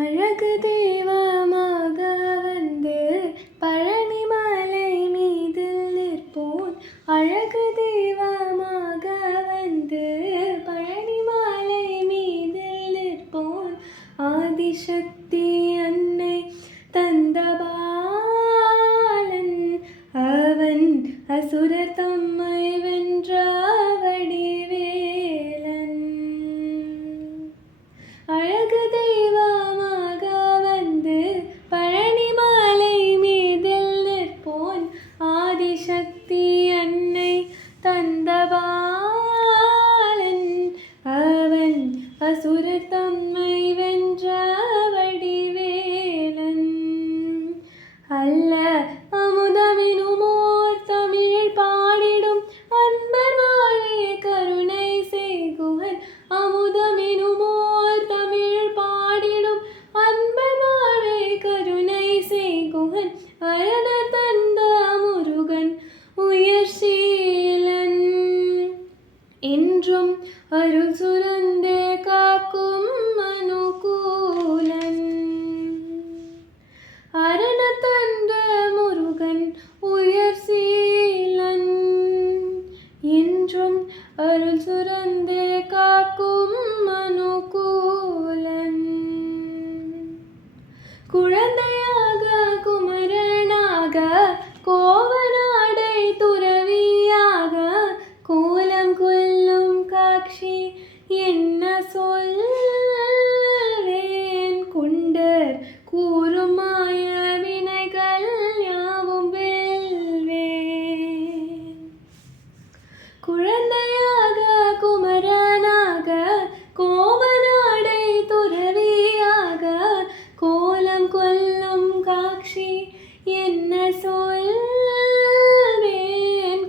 அழகு தெய்வமாக வந்து பழனிமலை மீதில் நிற்போன். அழகு தெய்வமாக வந்து பழனிமலை மீதில் நிற்போன். ஆதிசக்தி அன்னை தந்த பாலன் அவன் அசுரர் தம்மை வென்ற வடிவேலன். அழகு தெய்வமாக வந்து பழனிமலை மீதில் நிற்போன். ஆதிசக்தி அன்னை தந்த பாலன் அவன் அசுரர் தம்மை வென்ற வடிவேலன். அல்ல அமுதமெனுமோர் தமிழில் பாடிடும் அன்பர் வாழ்வே கருணை செய்குவன். அமுதமெனுமோர் தமிழில் பாடிடும் அன்பர் வாழ்வே கருணை செய்குவன். அரணர் தந்த முருகன் உயர்சீலன் என்றும் அருள் சுரந்தே காக்கும் அனுகூலன். அரணர் தந்த முருகன் உயர்சீலன் என்றும் அருள் சுரந்தே காக்கும் அனுகூலன். குழந்தையாக குமரனாக கோவனாடை துறவியாக கோலம் கொல்லும் காட்சி என்ன சொல்வேன். கொண்டர் கூறும் மாய வினைகள் யாவும் வெல்வேன். குழந்தையாக குமரனாக கோவனாடை துறவியாக கோலம் கொல்லும் காட்சி என்ன சொல்வேன்.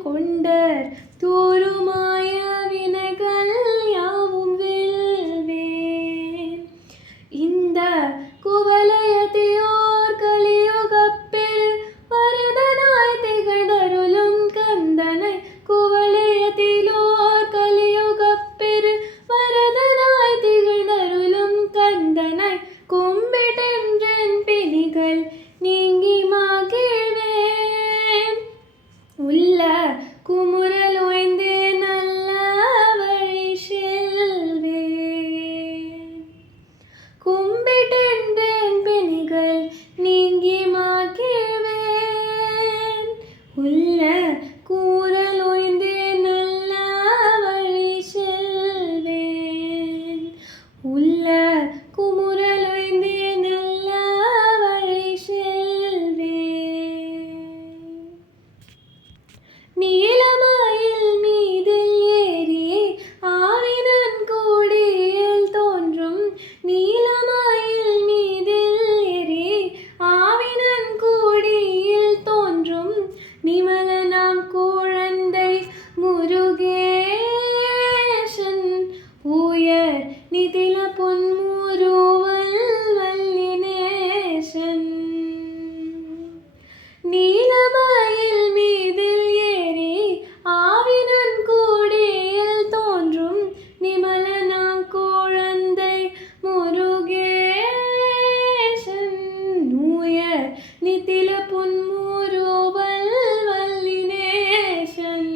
கொண்டர் தூருமாய வினைகள் யாவும் வெல்வேன். இந்த குவலயத்தையோர் கலியுகப்பில் வரதனாய் திகழ்ந்தருளும் கந்தனை. குவலயத்திலோர் கலியுகப்பில் வரதனாய் திகழ்ந்தருளும் கந்தனை. கும்பிட்டென்றன் பிணிகள் நீங்கி மகிழ்வேன். உள்ள குமுறல் ஓய்ந்தே நல்ல வழி செல்வேன். கும்பிட்டென்றன் பிணிகள் நீங்கி மகிழ்வேன். உள்ள கூறல் ஓய்ந்தே நல்ல வழி செல்வேன். உள்ள குமுறல் ஓய்ந்தே நல்ல வழி செல்வேன். நீலமயில் மீதில் ஏறி ஆவினன் கூடியில் தோன்றும். நீலமயில் மீதில் ஏறி ஆவினன் கூடியில் தோன்றும். நிமலனாம் குழந்தை முருகேசன் உயர் நிதில பொன்முருவல் வல்லினேசன். நீலமயில் மீதில் ஏறி ஆவினன் கூடியில் தோன்றும். நிமலனாம் குழந்தை முருகேசன் உயர் நிதில பொன்முருவல் வல்லினேசன்.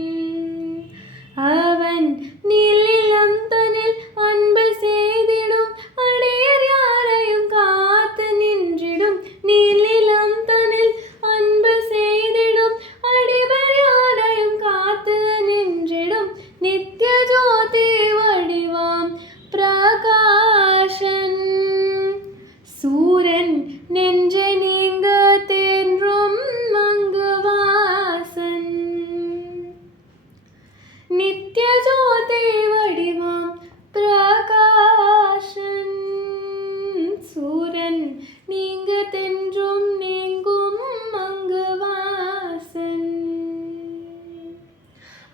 அவன் நீலிலம் தனில் அன்பு செய்திடும் அடியர் யாரையும் காத்து நின்றிடும். நீலிலம் தனில் அன்பு செய்திடும் அடியர் யாரையும் காத்து நின்றிடும். நித்ய ஜோதி வடிவாம் பிரகாசன். சூரன் நெஞ்சை நீங்க தேன்றும் மங்குவாசன். நித்ய ஜோதி வடிவாம் பிரகாசன். சூரன் நீங்க தென்றும் நீங்கும் மங்குவாசன்.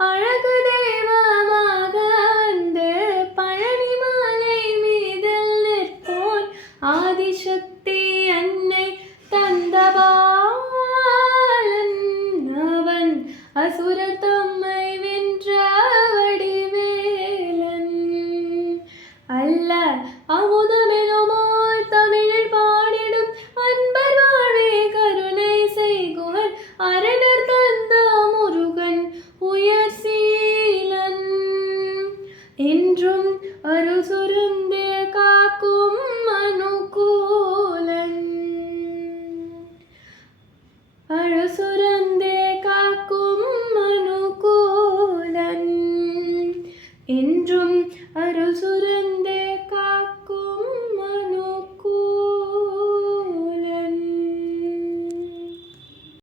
அழகு தெய்வமாக வந்து பழனிமலை மீதில் நிற்போன். ஆதிசக்தி அன்னை தந்த பாலன் அவன் அசுரர் தம்மை வென்ற வடிவேலன். அல்ல அமுதமெனுமோர் தமிழில் என்றும் அருள் சுரந்தே